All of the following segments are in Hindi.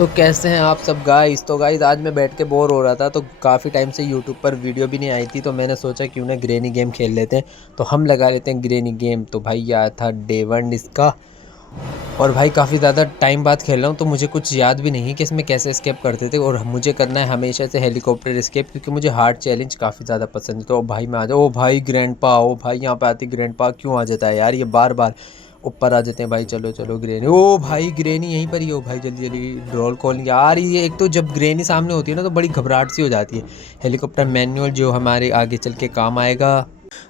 तो कैसे हैं आप सब गाइस। तो गाइस आज मैं बैठ के बोर हो रहा था, तो काफ़ी टाइम से यूट्यूब पर वीडियो भी नहीं आई थी, तो मैंने सोचा क्यों ना ग्रेनी गेम खेल लेते हैं। तो हम लगा लेते हैं ग्रेनी गेम। तो भाई ये आया था डे 1 इसका, और भाई काफ़ी ज़्यादा टाइम बाद खेल रहा हूँ, तो मुझे कुछ याद भी नहीं है कि इसमें कैसे स्केप करते थे। और मुझे करना है हमेशा से हेलीकॉप्टर स्केप, क्योंकि मुझे हार्ड चैलेंज काफ़ी ज़्यादा पसंद है। तो भाई मैं आ जाओ। ओ भाई ग्रैंड पा, ओ भाई यहाँ पे आती ग्रैंड पा क्यों आ जाता है यार, ये बार बार ऊपर आ जाते हैं। भाई चलो चलो ग्रेनी, ओ भाई ग्रेनी यहीं पर ही हो भाई, जल्दी जल्दी रोल कॉल यार। ये एक तो जब ग्रेनी सामने होती है ना, तो बड़ी घबराहट सी हो जाती है। हेलीकॉप्टर मैनुअल जो हमारे आगे चल के काम आएगा।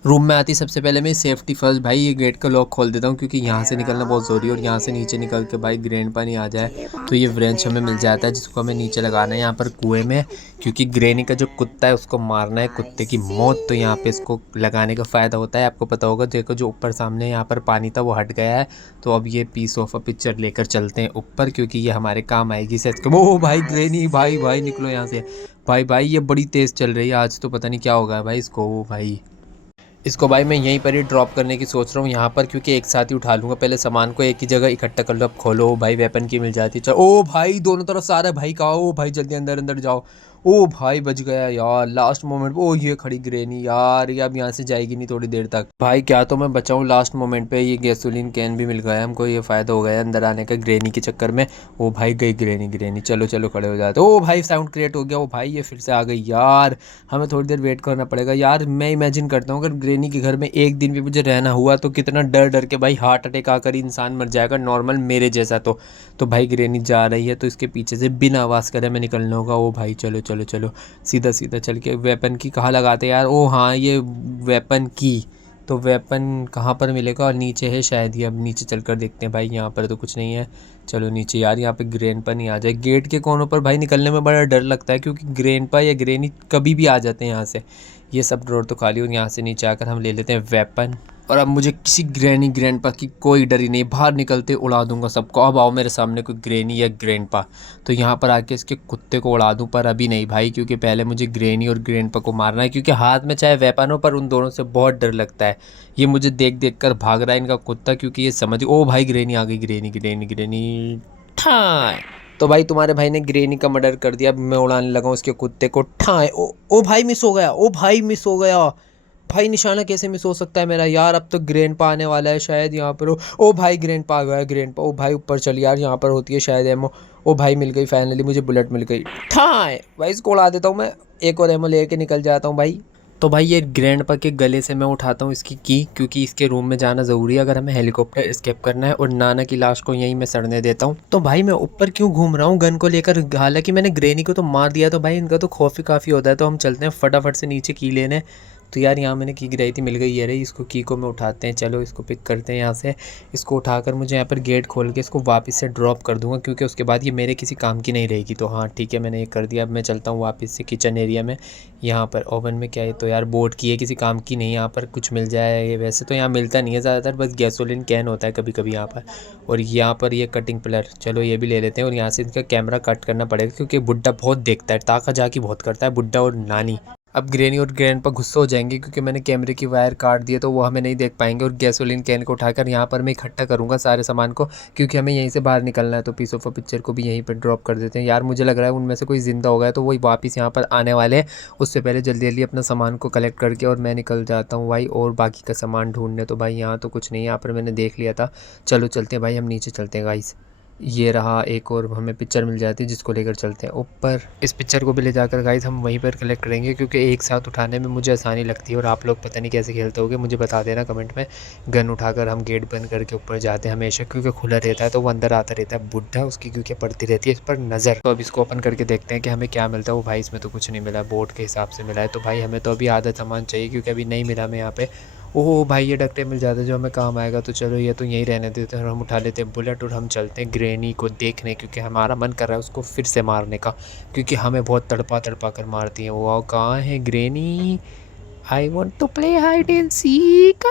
रूम में आती सबसे पहले मैं सेफ्टी फर्स्ट भाई ये गेट का लॉक खोल देता हूँ, क्योंकि यहाँ से निकलना बहुत ज़रूरी है। और यहाँ से नीचे निकल के भाई ग्रेन पानी आ जाए तो ये व्रेंच हमें मिल जाता है, जिसको हमें नीचे लगाना है यहाँ पर कुएं में, क्योंकि ग्रेनी का जो कुत्ता है उसको मारना है, कुत्ते की मौत। तो यहाँ पे इसको लगाने का फ़ायदा होता है, आपको पता होगा। देखो जो ऊपर सामने यहाँ पर पानी था वो हट गया है, तो अब ये पीस ऑफ अ पिक्चर लेकर चलते हैं ऊपर, क्योंकि ये हमारे काम आएगी सेट के। ओ भाई ग्रेनी, भाई भाई निकलो यहाँ से। भाई भाई ये बड़ी तेज़ चल रही है आज, तो पता नहीं क्या होगा भाई इसको। ओ भाई इसको भाई मैं यहीं पर ही ड्रॉप करने की सोच रहा हूँ यहाँ पर, क्योंकि एक साथ ही उठा लूँगा। पहले सामान को एक ही जगह इकट्ठा कर लो। अब खोलो भाई, वेपन की मिल जाती है। चलो ओ भाई दोनों तरफ सारा भाई का, ओ भाई जल्दी अंदर अंदर जाओ। ओ भाई बच गया यार लास्ट मोमेंट। ओ ये खड़ी ग्रेनी यार, ये अब यहाँ से जाएगी नहीं थोड़ी देर तक। भाई क्या तो मैं बचाऊँ लास्ट मोमेंट पे। ये गैसोलीन कैन भी मिल गया हमको, ये फ़ायदा हो गया अंदर आने का ग्रेनी के चक्कर में। ओ भाई गई ग्रेनी, ग्रेनी चलो चलो खड़े हो जाते। ओ भाई साउंड क्रिएट हो गया। ओ भाई ये फिर से आ गई यार, हमें थोड़ी देर वेट करना पड़ेगा यार। मैं इमेजिन करता हूँ अगर ग्रेनी के घर में एक दिन भी मुझे रहना हुआ, तो कितना डर डर के भाई हार्ट अटैक आकर ही इंसान मर जाएगा, नॉर्मल मेरे जैसा। तो भाई ग्रेनी जा रही है, तो इसके पीछे से बिना आवाज़ करे हमें निकलना होगा। ओ भाई चलो चलो चलो सीधा सीधा चल के। वेपन की कहाँ लगाते हैं यार? ओ हाँ ये वेपन की, तो वेपन कहाँ पर मिलेगा? और नीचे है शायद ये। अब नीचे चलकर देखते हैं भाई, यहाँ पर तो कुछ नहीं है। चलो नीचे यार, यहाँ पे ग्रेन पर नहीं आ जाए। गेट के कोनों पर भाई निकलने में बड़ा डर लगता है, क्योंकि ग्रेन पर या ग्रेनी कभी भी आ जाते हैं यहाँ से। ये सब ड्रॉर तो खाली, और यहाँ से नीचे आकर हम ले लेते हैं वेपन। और अब मुझे किसी ग्रैनी ग्रैंडपा की कोई डर ही नहीं, बाहर निकलते उड़ा दूंगा सबको। अब आओ मेरे सामने कोई ग्रैनी या ग्रैंडपा, तो यहाँ पर आके इसके कुत्ते को उड़ा दूं। पर अभी नहीं भाई, क्योंकि पहले मुझे ग्रैनी और ग्रैंडपा को मारना है, क्योंकि हाथ में चाहे वेपन हो पर उन दोनों से बहुत डर लगता है। ये मुझे देख देख कर भाग रहा है इनका कुत्ता, क्योंकि ये समझ। ओ भाई ग्रैनी आ गई, ग्रैनी ग्रैनी ग्रैनी ठाए। तो भाई तुम्हारे भाई ने ग्रेनी का मर्डर कर दिया। अब मैं उड़ाने लगा हूँ उसके कुत्ते को ठाए। ओ भाई मिस हो गया, ओ भाई मिस हो गया। भाई निशाना कैसे मिस हो सकता है मेरा यार? अब तो ग्रैंड पा आने वाला है शायद यहाँ पर। ओ भाई ग्रैंड पा आ गया, ग्रैंड पा। ओ भाई ऊपर चल यार, यहाँ पर होती है शायद एमओ। ओ भाई मिल गई फाइनली, मुझे बुलेट मिल गई। ठाए भाई इसको उड़ा देता हूँ मैं, एक और एमओ लेके निकल जाता हूँ भाई। तो भाई ये ग्रैंडपा के गले से मैं उठाता हूँ इसकी की, क्योंकि इसके रूम में जाना ज़रूरी है अगर हमें हेलीकॉप्टर एस्केप करना है। और नाना की लाश को यहीं मैं सड़ने देता हूँ। तो भाई मैं ऊपर क्यों घूम रहा हूँ गन को लेकर? हालांकि मैंने ग्रेनी को तो मार दिया, तो भाई इनका तो खौफ ही काफ़ी होता है। तो हम चलते हैं फटाफट से नीचे की लेने। तो यार यहाँ मैंने की गिराई थी, मिल गई है रे। इसको की को मैं उठाते हैं, चलो इसको पिक करते हैं यहाँ से। इसको उठाकर मुझे यहाँ पर गेट खोल के इसको वापस से ड्रॉप कर दूंगा, क्योंकि उसके बाद ये मेरे किसी काम की नहीं रहेगी। तो हाँ ठीक है, मैंने ये कर दिया। अब मैं चलता हूँ वापस से किचन एरिया में। यहाँ पर ओवन में क्या है? तो यार बोर्ड की है, किसी काम की नहीं। यहाँ पर कुछ मिल जाए, ये वैसे तो यहाँ मिलता नहीं है ज़्यादातर, बस गैसोलीन कैन होता है कभी कभी यहाँ पर। और यहाँ पर ये कटिंग प्लर, चलो ये भी ले लेते हैं। और यहाँ से इनका कैमरा कट करना पड़ेगा, क्योंकि बुड्ढा बहुत देखता है, ताका झाकी बहुत करता है बुड्ढा और नानी। अब ग्रेनी और ग्रैंड गुस्सा हो जाएंगे, क्योंकि मैंने कैमरे की वायर काट दी है, तो वो हमें नहीं देख पाएंगे। और गैसोलीन कैन को उठाकर यहाँ पर मैं इकट्ठा करूँगा सारे सामान को, क्योंकि हमें यहीं से बाहर निकलना है। तो पीस ऑफ अ पिक्चर को भी यहीं पर ड्रॉप कर देते हैं। यार मुझे लग रहा है उनमें से कोई ज़िंदा हो गया, तो वही वापस यहाँ पर आने वाले हैं। उससे पहले जल्दी जल्दी अपना सामान को कलेक्ट करके और मैं निकल जाता हूँ भाई, और बाकी का सामान ढूंढने। तो भाई यहाँ तो कुछ नहीं है, यहाँ पर मैंने देख लिया था। चलो चलते हैं भाई, हम नीचे चलते हैं गाइस। ये रहा एक और हमें पिक्चर मिल जाती है, जिसको लेकर चलते हैं ऊपर। इस पिक्चर को भी ले जाकर गाइस हम वहीं पर कलेक्ट करेंगे, क्योंकि एक साथ उठाने में मुझे आसानी लगती है। और आप लोग पता नहीं कैसे खेलते होगे, मुझे बता देना कमेंट में। गन उठाकर हम गेट बंद करके ऊपर जाते हैं हमेशा, क्योंकि खुला रहता है, तो वो अंदर आता रहता है बुड्ढा, उसकी क्योंकि पड़ती रहती है इस पर नज़र। तो अब इसको ओपन करके देखते हैं कि हमें क्या मिलता है। वो भाई इसमें तो कुछ नहीं मिला, बोर्ड के हिसाब से मिला है। तो भाई हमें तो अभी आधा सामान चाहिए, क्योंकि अभी नहीं मिला हमें यहाँ पे। ओह भाई ये डक्टे मिल जाते जो हमें काम आएगा। तो चलो ये तो यहीं रहने देते हैं, और हम उठा लेते हैं बुलेट और हम चलते हैं ग्रेनी को देखने, क्योंकि हमारा मन कर रहा है उसको फिर से मारने का, क्योंकि हमें बहुत तड़पा तड़पा कर मारती है वो। कहाँ है granny? I want to play hide and seek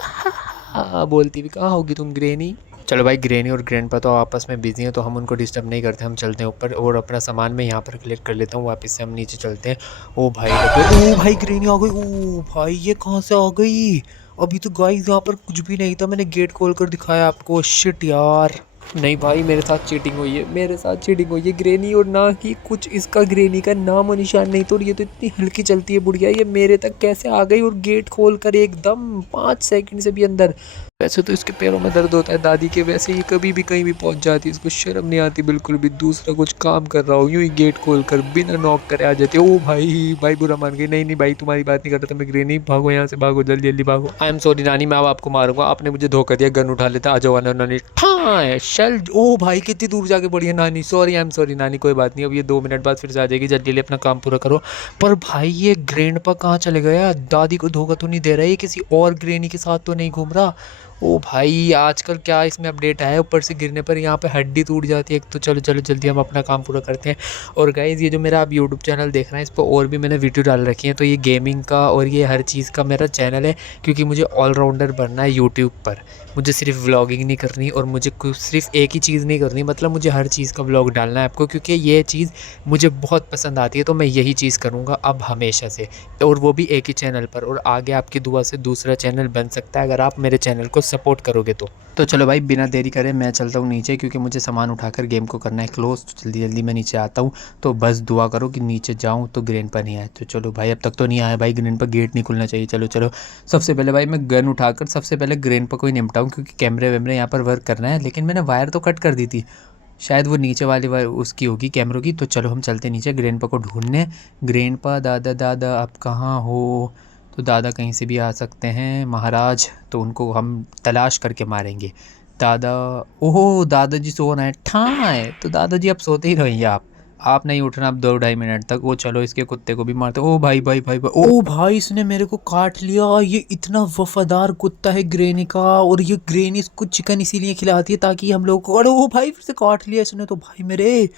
बोलती भी कहाँ होगी तुम ग्रेनी? चलो भाई ग्रेनी और ग्रैंडपा तो आपस में बिजी हैं, तो हम उनको डिस्टर्ब नहीं करते। हम चलते हैं ऊपर, और अपना सामान मैं यहाँ पर कलेक्ट कर लेता हूँ। वापस से हम नीचे चलते हैं। ओ भाई ओ भाई ग्रेनी आ गई। ओ भाई ये कहाँ से आ गई? अभी तो गाइस यहाँ पर कुछ भी नहीं था, मैंने गेट खोल कर दिखाया आपको। शिट यार, नहीं भाई, मेरे साथ चीटिंग हुई है, मेरे साथ चीटिंग हुई है ग्रेनी, और ना ही कुछ इसका ग्रेनी का नाम और निशान नहीं। तो ये तो इतनी हल्की चलती है बुढ़िया, ये मेरे तक कैसे आ गई और गेट खोल कर एकदम 5 सेकंड से भी अंदर। वैसे तो इसके पैरों में दर्द होता है दादी के, वैसे ही कभी भी कहीं भी पहुंच जाती है, इसको शर्म नहीं आती बिल्कुल भी। दूसरा कुछ काम कर रहा हो यूं ही गेट खोल कर बिना नॉक करे आ जाती है। ओ भाई, भाई बुरा मान गई। नहीं नहीं भाई, तुम्हारी बात नहीं कर रहा था मैं ग्रेनी, भागो यहाँ से, भागो जल्दी जल्दी भागो। आई एम सॉरी नानी, मैं अब आपको मारूंगा, आपने मुझे धोखा दिया, गन उठा लेता। आ जाओ नानी, हाँ चल। ओ भाई कितनी दूर जाके पड़ी है नानी, सॉरी आई एम सॉरी नानी, कोई बात नहीं, अब ये 2 मिनट बाद फिर से आ जाएगी, जल्दी जल्दी अपना काम पूरा करो। पर भाई ये ग्रैंडपा कहाँ चले गया? दादी को धोखा तो नहीं दे रहा है, किसी और ग्रेनी के साथ तो नहीं घूम रहा? ओ भाई, आजकल क्या इसमें अपडेट आया है, ऊपर से गिरने पर यहाँ पे हड्डी टूट जाती है एक तो। चलो चलो जल्दी हम अपना काम पूरा करते हैं। और गाइज़, ये जो मेरा आप यूट्यूब चैनल देख रहे हैं, इस पर और भी मैंने वीडियो डाल रखी है, तो ये गेमिंग का और ये हर चीज़ का मेरा चैनल है, क्योंकि मुझे ऑलराउंडर बनना है यूट्यूब पर। मुझे सिर्फ व्लॉगिंग नहीं करनी, और मुझे सिर्फ एक ही चीज़ नहीं करनी, मतलब मुझे हर चीज़ का व्लॉग डालना है आपको, क्योंकि ये चीज़ मुझे बहुत पसंद आती है, तो मैं यही चीज़ करूँगा अब हमेशा से, और वो भी एक ही चैनल पर। और आगे आपकी दुआ से दूसरा चैनल बन सकता है, अगर आप मेरे चैनल को सपोर्ट करोगे तो चलो भाई, बिना देरी करे मैं चलता हूँ नीचे, क्योंकि मुझे सामान उठाकर गेम को करना है क्लोज। तो जल्दी जल्दी मैं नीचे आता हूँ, तो बस दुआ करो कि नीचे जाऊँ तो ग्रैंडपा नहीं आए। तो चलो भाई, अब तक तो नहीं आया भाई, ग्रैंडपा गेट नहीं खुलना चाहिए। चलो चलो, सबसे पहले भाई मैं गन उठाकर सबसे पहले ग्रैंडपा को ही निपटाऊँ, क्योंकि कैमरे वैमरे यहाँ पर वर्क करना है। लेकिन मैंने वायर तो कट कर दी थी, शायद वो नीचे वाली वायर उसकी होगी कैमरों की। तो चलो हम चलते नीचे ग्रैंडपा को ढूंढने। ग्रैंडपा, दादा दादा आप कहाँ हो? तो दादा कहीं से भी आ सकते हैं महाराज, तो उनको हम तलाश करके मारेंगे। दादा, ओहो दादाजी सो रहे हैं, ठाए तो दादाजी अब सोते ही रहिए आप नहीं उठना अब 2-2.5 मिनट तक। वो चलो इसके कुत्ते को भी मारते। ओ भाई भाई भाई भाई, ओ भाई इसने मेरे को काट लिया। ये इतना वफादार कुत्ता है ग्रेनी का, और ये ग्रेनी इसको चिकन इसीलिए खिलाती है ताकि हम लोग को। अरे ओ भाई, फिर से काट लिया इसने तो भाई मेरे।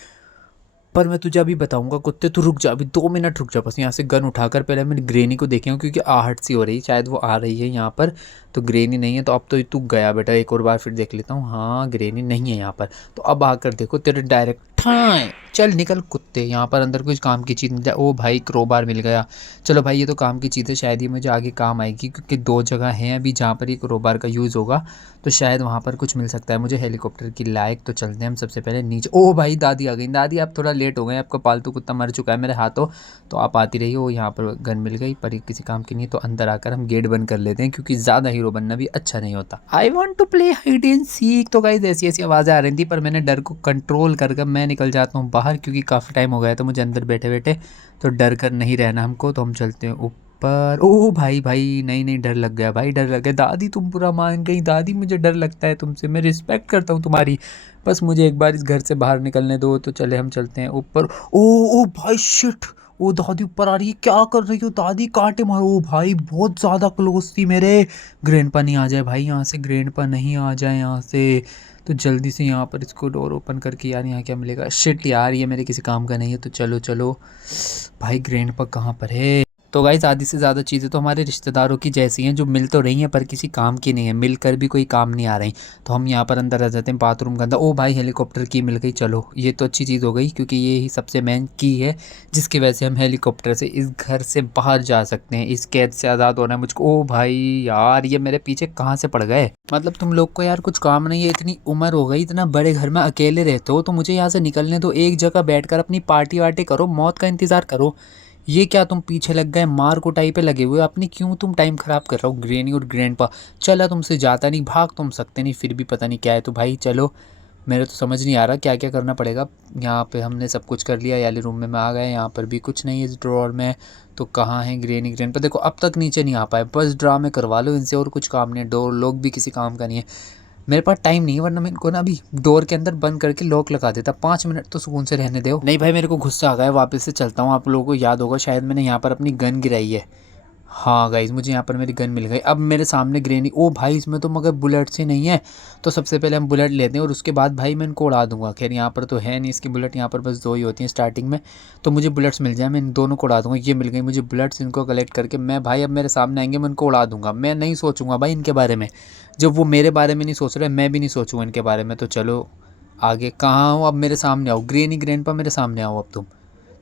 पर मैं तुझे अभी बताऊंगा कुत्ते, तू रुक जा, अभी 2 मिनट रुक जा बस। यहाँ से गन उठाकर पहले मैंने ग्रेनी को देखे हूँ, क्योंकि आहट सी हो रही, शायद वो आ रही है यहाँ पर। तो ग्रेनी नहीं है, तो अब तो तू गया बेटा, एक और बार फिर देख लेता हूँ। हाँ ग्रेनी नहीं है यहाँ पर। तो अब आकर देखो तेरे डायरेक्ट ठाए। चल निकल कुत्ते, यहाँ पर अंदर कुछ काम की चीज़ मिल जाए। ओ भाई क्रोबार मिल गया। चलो भाई, ये तो काम की चीज़ है, शायद ये मुझे आगे काम आएगी, क्योंकि 2 जगह हैं अभी जहाँ पर ये क्रोबार का यूज़ होगा, तो शायद वहाँ पर कुछ मिल सकता है मुझे हेलीकॉप्टर की लायक। तो चलते हैं हम सबसे पहले नीचे। ओ भाई दादी आ गई। दादी आप थोड़ा लेट हो गए, आपका पालतू कुत्ता मर चुका है मेरे हाथों, तो आप आती रही हो। यहाँ पर गन मिल गई, पर ये किसी काम की नहीं, तो अंदर आकर हम गेट बंद कर लेते हैं, क्योंकि ज़्यादा हीरो बनना भी अच्छा नहीं होता। I want to play hide and seek. तो गाइस ऐसी ऐसी आवाज़ें आ रही थी, पर मैंने डर को कंट्रोल कर मैं निकल जाता हूँ बाहर, क्योंकि काफ़ी टाइम हो गया तो मुझे अंदर बैठे बैठे, तो डर कर नहीं रहना हमको। तो हम चलते हैं पर ओ भाई भाई, नहीं नहीं, डर लग गया भाई, डर लग गया। दादी तुम पूरा मान गई। दादी मुझे डर लगता है तुमसे, मैं रिस्पेक्ट करता हूँ तुम्हारी, बस मुझे एक बार इस घर से बाहर निकलने दो। तो चले हम चलते हैं ऊपर। ओ ओ भाई शिट, ओ दादी ऊपर आ रही है, क्या कर रही हो दादी? काटे मारो। ओ भाई बहुत ज़्यादा क्लोज थी मेरे। ग्रैंडपा नहीं आ जाए भाई यहाँ से, ग्रैंडपा नहीं आ जाए यहाँ से। तो जल्दी से यहाँ पर इसको डोर ओपन करके, यार यहाँ क्या मिलेगा? शिट यार, ये मेरे किसी काम का नहीं है। तो चलो चलो भाई, ग्रैंडपा कहाँ पर है? तो गाइस, आधी से ज़्यादा चीज़ें तो हमारे रिश्तेदारों की जैसी हैं, जो मिल तो रही हैं पर किसी काम की नहीं है, मिलकर भी कोई काम नहीं आ रही। तो हम यहाँ पर अंदर आ जाते हैं, बाथरूम के अंदर। ओ भाई हेलीकॉप्टर की मिल गई, चलो ये तो अच्छी चीज़ हो गई, क्योंकि ये ही सबसे मेन की है जिसकी वजह से हम हेलीकॉप्टर से इस घर से बाहर जा सकते हैं, इस कैद से आज़ाद होना है मुझको। ओ भाई यार, ये मेरे पीछे कहाँ से पड़ गए? मतलब तुम लोग को यार कुछ काम नहीं है, इतनी उम्र हो गई, इतना बड़े घर में अकेले रहते हो, तो मुझे यहाँ से निकलने दो, एक जगह बैठकर अपनी पार्टी वार्टी करो, मौत का इंतज़ार करो। ये क्या तुम पीछे लग गए, मार कुटाई पे लगे हुए अपनी? क्यों तुम टाइम ख़राब कर रहे हो ग्रैनी और ग्रैंडपा? चला तुमसे जाता नहीं, भाग तुम सकते नहीं, फिर भी पता नहीं क्या है। तो भाई चलो, मेरे तो समझ नहीं आ रहा क्या क्या करना पड़ेगा। यहाँ पे हमने सब कुछ कर लिया, याली रूम में आ गए, यहाँ पर भी कुछ नहीं है इस ड्रॉअर में। तो कहाँ है ग्रैनी ग्रैंडपा? देखो अब तक नीचे नहीं आ पाए, बस ड्रामे करवा लो इनसे, और कुछ काम नहीं है। डोर लोग भी किसी काम का नहीं है। मेरे पास टाइम नहीं है, वरना मैं इनको ना अभी डोर के अंदर बंद करके लॉक लगा देता। 5 मिनट तो सुकून से रहने दो। नहीं भाई, मेरे को गुस्सा आ गया, वापस से चलता हूँ। आप लोगों को याद होगा शायद मैंने यहाँ पर अपनी गन गिराई है। हाँ गाइज, मुझे यहाँ पर मेरी गन मिल गई। अब मेरे सामने ग्रैनी। ओ भाई, इसमें तो मगर बुलेट्स ही नहीं है। तो सबसे पहले हम बुलेट लेते हैं, और उसके बाद भाई मैं इनको उड़ा दूंगा। खैर यहाँ पर तो है नहीं इसकी बुलेट, यहाँ पर बस 2 ही होती हैं स्टार्टिंग में। तो मुझे बुलेट्स मिल जाए, मैं इन दोनों को उड़ा दूंगा। ये मिल गई मुझे बुलेट्स, इनको कलेक्ट करके मैं भाई, अब मेरे सामने आएंगे मैं उनको उड़ा दूंगा। मैं नहीं सोचूंगा भाई इनके बारे में, जब वो मेरे बारे में नहीं सोच रहे, मैं भी नहीं सोचूंगा इनके बारे में। तो चलो आगे, कहाँ हो? अब मेरे सामने आओ ग्रैनी ग्रैंडपा, मेरे सामने आओ। अब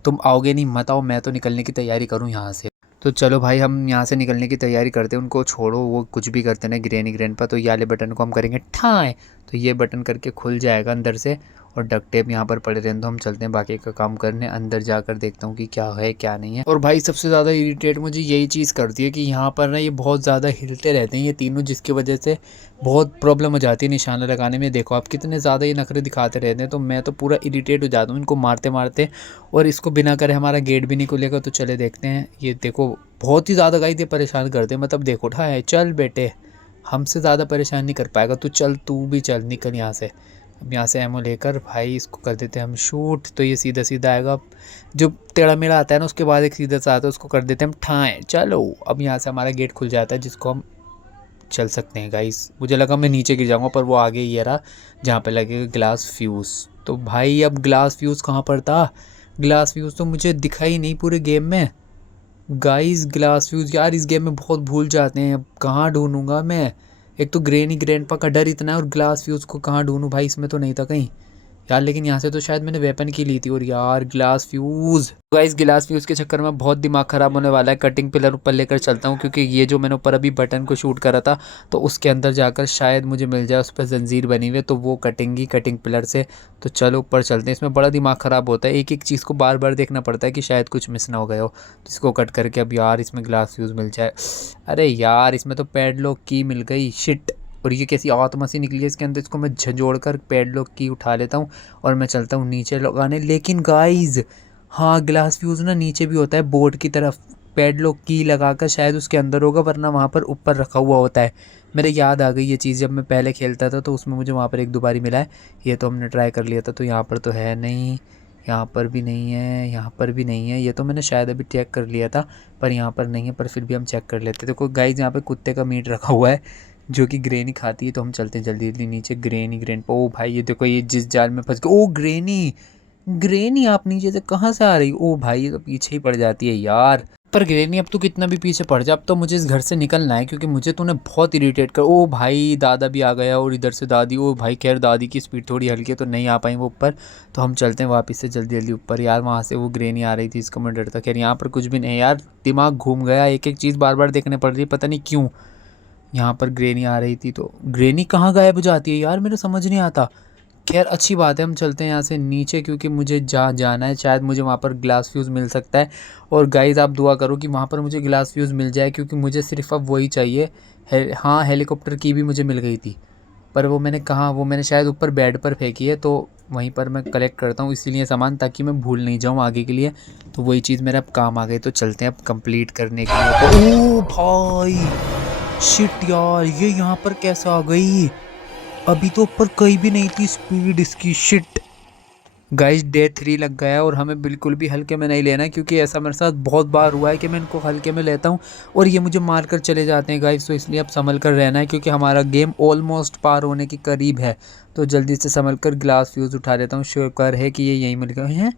तुम आओगे नहीं, मत आओ, मैं तो निकलने की तैयारी करूँ यहाँ से। तो चलो भाई हम यहाँ से निकलने की तैयारी करते हैं, उनको छोड़ो वो कुछ भी करते ना ग्रैनी ग्रैंडपा। तो ये वाले बटन को हम करेंगे ठाए, तो ये बटन करके खुल जाएगा अंदर से, और डक्ट टेप यहाँ पर पड़े रहने। तो हम चलते हैं बाकी का काम करने, अंदर जाकर देखता हूँ कि क्या है क्या नहीं है। और भाई सबसे ज़्यादा इरिटेट मुझे यही चीज़ करती है कि यहाँ पर ना ये बहुत ज़्यादा हिलते रहते हैं ये तीनों, जिसकी वजह से बहुत प्रॉब्लम हो जाती है निशाना लगाने में। देखो आप कितने ज़्यादा ये नखरे दिखाते रहते हैं, तो मैं तो पूरा इरिटेट हो जाता हूँ इनको मारते मारते। और इसको बिना करे हमारा गेट भी नहीं खुलेगा। तो चले देखते हैं। ये देखो बहुत ही ज़्यादा गाइस ये परेशान करते हैं, मतलब देखो उठाए चल बेटे, हमसे ज़्यादा परेशान नहीं कर पाएगा तू, चल तू भी चल निकल यहाँ से। अब यहाँ से एमओ लेकर भाई इसको कर देते हैं हम शूट, तो ये सीधा सीधा आएगा। जो टेढ़ा मेढ़ा आता है ना उसके बाद एक सीधा सा आता है, उसको कर देते हैं हम ठाएँ। चलो अब यहाँ से हमारा गेट खुल जाता है, जिसको हम चल सकते हैं गाइस। मुझे लगा मैं नीचे गिर जाऊँगा, पर वो आगे ही रहा जहाँ पे लगेगा ग्लास फ्यूज़। तो भाई अब ग्लास फ्यूज़ कहाँ पर था? ग्लास फ्यूज़ तो मुझे दिखा ही नहीं पूरे गेम में गाइस। ग्लास फ्यूज़ यार इस गेम में बहुत भूल जाते हैं, अब कहाँ ढूंढूंगा मैं? एक तो ग्रैनी ग्रैंडपा का डर इतना है, और ग्लास फ्यूज़ को कहाँ ढूंढूं भाई? इसमें तो नहीं था कहीं यार, लेकिन यहाँ से तो शायद मैंने वेपन की ली थी। और यार glass fuse guys, glass fuse के चक्कर में बहुत दिमाग ख़राब होने वाला है। कटिंग पिलर ऊपर लेकर चलता हूँ, क्योंकि ये जो मैंने ऊपर अभी बटन को शूट करा था, तो उसके अंदर जाकर शायद मुझे मिल जाए उस पर जंजीर बनी हुई, तो वो कटेंगी कटिंग पिलर से। तो चलो ऊपर चलते हैं। इसमें बड़ा दिमाग ख़राब होता है, एक एक चीज़ को बार बार देखना पड़ता है कि शायद कुछ मिस ना हो गया हो। तो इसको कट करके अब यार इसमें ग्लास फ्यूज़ मिल जाए। अरे यार इसमें तो पैडलॉक की मिल गई, शिट। और ये कैसी आत्मा सी निकली है इसके अंदर, इसको मैं झंझोड़ कर पैडलॉक की उठा लेता हूँ और मैं चलता हूँ नीचे लगाने। लेकिन गाइज हाँ, ग्लास फ्यूज़ ना नीचे भी होता है बोर्ड की तरफ, पैडलॉक की लगाकर शायद उसके अंदर होगा, वरना वहाँ पर ऊपर रखा हुआ होता है। मेरे याद आ गई ये चीज़, जब मैं पहले खेलता था तो उसमें मुझे वहाँ पर एक दो बारी मिला है। ये तो हमने ट्राई कर लिया था, तो यहाँ पर तो है नहीं, यहाँ पर भी नहीं है, यहाँ पर भी नहीं है। ये तो मैंने शायद अभी चेक कर लिया था, पर यहाँ पर नहीं है। पर फिर भी हम चेक कर लेते। देखो गाइज यहाँ पे कुत्ते का मीट रखा हुआ है जो कि ग्रेनी खाती है। तो हम चलते हैं जल्दी जल्दी नीचे। ग्रेनी ग्रैंड ओ भाई ये देखो, ये जिस जाल में फंस गए। ओ ग्रेनी, ग्रेनी आप नीचे से कहाँ से आ रही? ओ भाई ये तो पीछे ही पड़ जाती है यार। पर ग्रेनी अब तू कितना भी पीछे पड़ जा, अब तो मुझे इस घर से निकलना है, क्योंकि मुझे तूने बहुत इरिटेट कर। ओ भाई दादा भी आ गया, और इधर से दादी। ओ भाई खैर दादी की स्पीड थोड़ी हल्की है तो नहीं आ पाई वो ऊपर। तो हम चलते हैं वापस से जल्दी जल्दी ऊपर। यार वहाँ से वो ग्रेनी आ रही थी, इसको मैं डरता। खैर यहाँ पर कुछ भी नहीं यार, दिमाग घूम गया, एक एक चीज़ बार बार देखने पड़ रही है, पता नहीं क्यों। यहाँ पर ग्रेनी आ रही थी, तो ग्रेनी कहाँ गायब हो जाती है यार, मेरे समझ नहीं आता। खैर अच्छी बात है, हम चलते हैं यहाँ से नीचे, क्योंकि मुझे जहाँ जाना है शायद मुझे वहाँ पर ग्लास फ्यूज़ मिल सकता है। और गाइज़ आप दुआ करो कि वहाँ पर मुझे ग्लास फ्यूज़ मिल जाए, क्योंकि मुझे सिर्फ अब वही चाहिए। हाँ हेलीकॉप्टर की भी मुझे मिल गई थी, पर वो मैंने कहाँ, वो मैंने शायद ऊपर बेड पर फेंकी है। तो वहीं पर मैं कलेक्ट करता हूँ इसीलिए सामान, ताकि मैं भूल नहीं जाऊँ आगे के लिए। तो वही चीज़ मेरे अब काम आ गई। तो चलते हैं अब कंप्लीट करने के लिए। तो ओ भाई शिट यार, ये यहाँ पर कैसे आ गई? अभी तो ऊपर कहीं भी नहीं थी स्पीड इसकी, शिट। गाइस डे 3 लग गया है, और हमें बिल्कुल भी हल्के में नहीं लेना है, क्योंकि ऐसा मेरे साथ बहुत बार हुआ है कि मैं इनको हल्के में लेता हूँ और ये मुझे मार कर चले जाते हैं गाइस। तो इसलिए अब संभल कर रहना है, क्योंकि हमारा गेम ऑलमोस्ट पार होने के करीब है। तो जल्दी से संभल कर ग्लास फ्यूज़ उठा लेता हूँ। शुक्र है कि ये यहीं मिल गए हैं।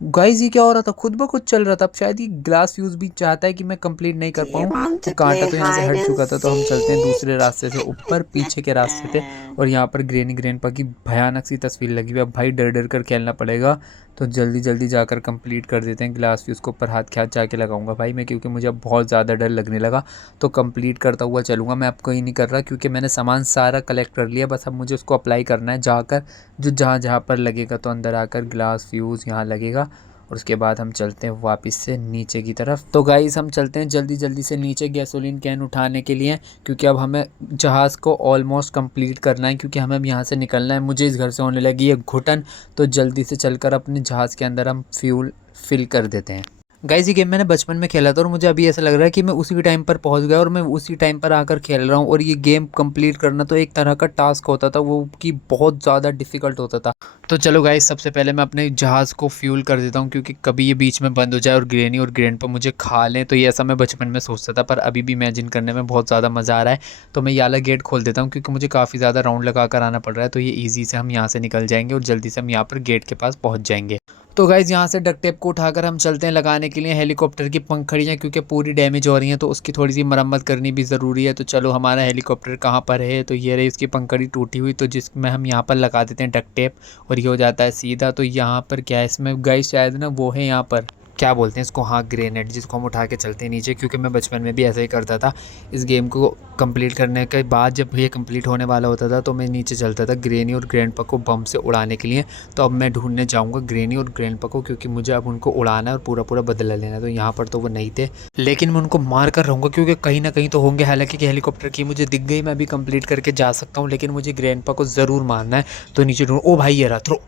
गाइस ये क्या हो रहा था? खुद ब खुद चल रहा था। अब शायद ये ग्लास फ्यूज़ भी चाहता है कि मैं कंप्लीट नहीं कर पाऊँ। वो कांटा तो यहाँ से हट चुका था, तो हम चलते हैं दूसरे रास्ते से ऊपर, पीछे के रास्ते थे। और यहाँ पर ग्रैनी ग्रैंडपा की भयानक सी तस्वीर लगी हुई है। अब भाई डर डर कर खेलना पड़ेगा। तो जल्दी जल्दी जाकर कंप्लीट कर देते हैं। ग्लास फ्यूज़ को ऊपर हाथ के हाथ जाके लगाऊंगा भाई मैं, क्योंकि मुझे अब बहुत ज़्यादा डर लगने लगा। तो कंप्लीट करता हुआ चलूँगा मैं, अब कोई नहीं कर रहा, क्योंकि मैंने सामान सारा कलेक्ट कर लिया। बस अब मुझे उसको अप्लाई करना है जाकर, जो जहाँ जहाँ पर लगेगा। तो अंदर आकर ग्लास फ्यूज़ यहाँ लगेगा, और उसके बाद हम चलते हैं वापस से नीचे की तरफ। तो गाइस हम चलते हैं जल्दी जल्दी से नीचे गैसोलीन कैन उठाने के लिए, क्योंकि अब हमें जहाज़ को ऑलमोस्ट कंप्लीट करना है, क्योंकि हमें अब यहाँ से निकलना है। मुझे इस घर से होने लगी है घुटन, तो जल्दी से चलकर अपने जहाज़ के अंदर हम फ्यूल फिल कर देते हैं। गाइस ये गेम मैंने बचपन में खेला था, और मुझे अभी ऐसा लग रहा है कि मैं उसी टाइम पर पहुंच गया और मैं उसी टाइम पर आकर खेल रहा हूं। और ये गेम कंप्लीट करना तो एक तरह का टास्क होता था, वो कि बहुत ज़्यादा डिफिकल्ट होता था। तो चलो गाइस सबसे पहले मैं अपने जहाज़ को फ्यूल कर देता हूँ, क्योंकि कभी ये बीच में बंद हो जाए और ग्रैनी और ग्रैंडपा मुझे खा लें। तो ये ऐसा मैं बचपन में सोचता था, पर अभी भी इमेजिन करने में बहुत ज़्यादा मज़ा आ रहा है। तो मैं ये वाला गेट खोल देता हूँ, क्योंकि मुझे काफ़ी ज़्यादा राउंड लगा कर आना पड़ रहा है। तो ये ईजी से हम यहाँ से निकल जाएंगे, और जल्दी से हम यहाँ पर गेट के पास पहुँच जाएंगे। तो गाइज़ यहाँ से डक्ट टेप को उठाकर हम चलते हैं लगाने के लिए हेलीकॉप्टर की पंखड़ियाँ, क्योंकि पूरी डैमेज हो रही हैं, तो उसकी थोड़ी सी मरम्मत करनी भी ज़रूरी है। तो चलो हमारा हेलीकॉप्टर कहाँ पर है? तो ये रही उसकी पंखड़ी टूटी हुई, तो जिसमें हम यहाँ पर लगा देते हैं डक्ट टेप, और ये हो जाता है सीधा। तो यहाँ पर क्या है इसमें गाइज़, शायद ना वो है यहाँ पर क्या बोलते हैं इसको, हाँ ग्रेनेड, जिसको हम उठा के चलते हैं नीचे, क्योंकि मैं बचपन में भी ऐसा ही करता था। इस गेम को कंप्लीट करने के बाद जब ये कंप्लीट होने वाला होता था तो मैं नीचे चलता था ग्रेनी और ग्रैंडपा को बम से उड़ाने के लिए। तो अब मैं ढूंढने जाऊंगा ग्रेनी और ग्रैंडपा को, क्योंकि मुझे अब उनको उड़ाना है और पूरा पूरा बदला लेना है। तो यहाँ पर तो वो नहीं थे, लेकिन मैं उनको मार कर रहूँगा क्योंकि कहीं ना कहीं तो होंगे। हालांकि कि हेलीकॉप्टर की मुझे दिख गई, मैं अभी कंप्लीट करके जा सकता हूँ, लेकिन मुझे ग्रैंडपा को ज़रूर मारना है। तो नीचे ढूंढ, ओ भाई ये रहा, थ्रो।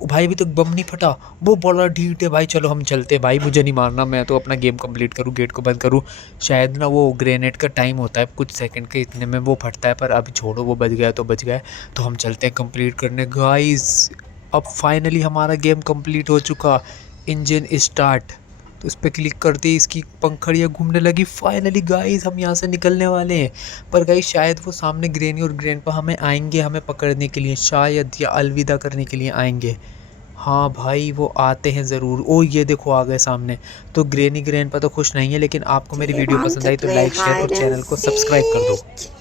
ओ भाई अभी तक बम नहीं फटा, वो बड़ा ढीठ है भाई। चलो हम चलते हैं भाई, मुझे नहीं मारना, मैं तो अपना गेम कंप्लीट करूँ, गेट को बंद करूँ। शायद ना वो ग्रेनेड का टाइम होता है कुछ सेकंड के, इतने में वो फटता है, पर अभी छोड़ो, वो बच गया तो बच गया। तो हम चलते हैं कंप्लीट करने गाइस। अब फाइनली हमारा गेम कंप्लीट हो चुका। इंजन स्टार्ट, तो इस पर क्लिक करते ही इसकी पंखड़ियाँ घूमने लगी। फाइनली गाइस हम यहाँ से निकलने वाले हैं। पर गाइस शायद वो सामने ग्रेनी और ग्रैंडपा हमें आएंगे, हमें पकड़ने के लिए शायद, या अलविदा करने के लिए आएंगे। हाँ भाई वो आते हैं ज़रूर। ओ ये देखो आ गए सामने। तो ग्रेनी ग्रैंडपा तो खुश नहीं है, लेकिन आपको मेरी वीडियो Want पसंद to आई तो play लाइक शेयर और hide and चैनल को सब्सक्राइब कर दो। seek?